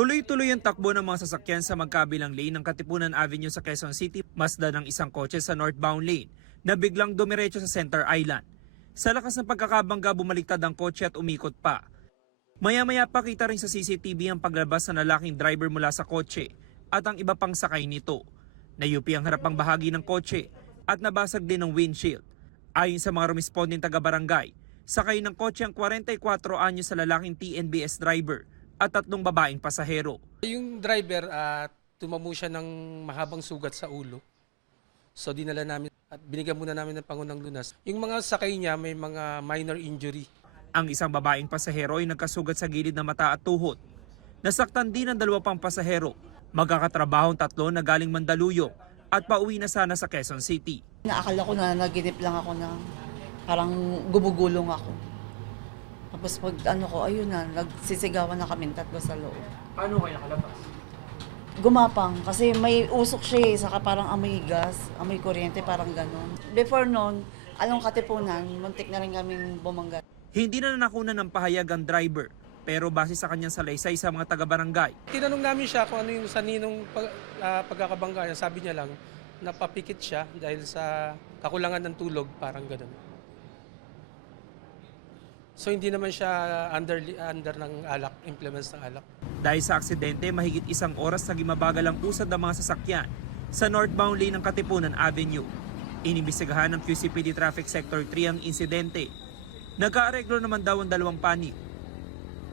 Tuloy-tuloy ang takbo ng mga sasakyan sa magkabilang lane ng Katipunan Avenue sa Quezon City, masdan ng isang kotse sa northbound lane na biglang dumiretso sa Center Island. Sa lakas ng pagkakabangga, bumaliktad ang kotse at umikot pa. Maya-maya pa kita rin sa CCTV ang paglabas ng lalaking driver mula sa kotse at ang iba pang sakay nito. Nayupi ang harapang bahagi ng kotse at nabasag din ang windshield. Ayon sa mga responding taga-barangay, sakay ng kotse ang 44 anyos sa lalaking TNBS driver at 3 babaeng pasahero. Yung driver, tumamo siya ng mahabang sugat sa ulo. So dinala namin at binigyan muna namin ng pangunang lunas. Yung mga sakay niya may mga minor injury. Ang isang babaeng pasahero ay nagkasugat sa gilid ng mata at tuhod. Nasaktan din ang 2 pang pasahero. Magkakatrabahong 3 na galing Mandaluyong at pauwi na sana sa Quezon City. Naakala ko na naginip lang ako na parang gumugulong ako. Tapos pag ayun na, nagsisigawan na kami 3 sa loob. Paano kayo nakalabas? Gumapang kasi may usok siya saka parang amoy gas, amoy kuryente, parang gano'n. Before noon, along Katipunan, muntik na rin kaming bumangga. Hindi na nakunan ng pahayag ang driver, pero base sa kanyang salaysay sa mga taga-barangay, Tinanong namin siya kung ano yung saninong pagkakabangga. Sabi niya lang, napapikit siya dahil sa kakulangan ng tulog, parang gano'n. So hindi naman siya under ng alak, implements ng alak. dahil sa aksidente, mahigit 1 oras na gimabagal ang usad ng mga sasakyan sa northbound lane ng Katipunan Avenue. Inimbestigahan ng QCPD Traffic Sector 3 ang insidente. Nagkaareglo naman daw ang 2 panig